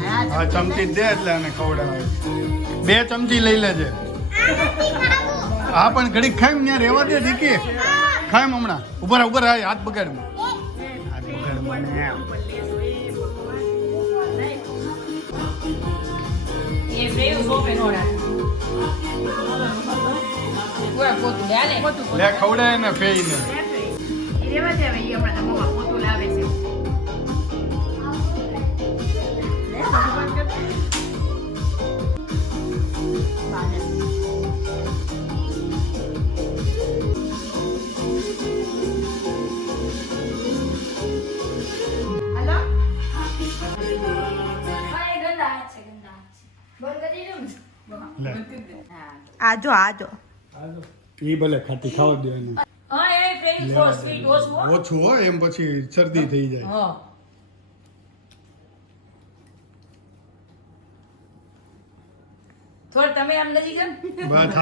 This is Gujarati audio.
હા ચમચી દે એટલે આને ખવડાવે 2 ચમચી લઈ લેજે હા પણ ઘડીક ખાઈ ત્યાં રહેવા દે દીકી ખાય હમણાં ઉપર ઉપર હાથ બગાડ લે ખવડાય ને ફેઈ ને આજો આજો ઈ ભલે ખાતી ખાવ દે ઓછું હોય એમ પછી શરદી થઈ જાય થોડ તમે આમ નજીક વાત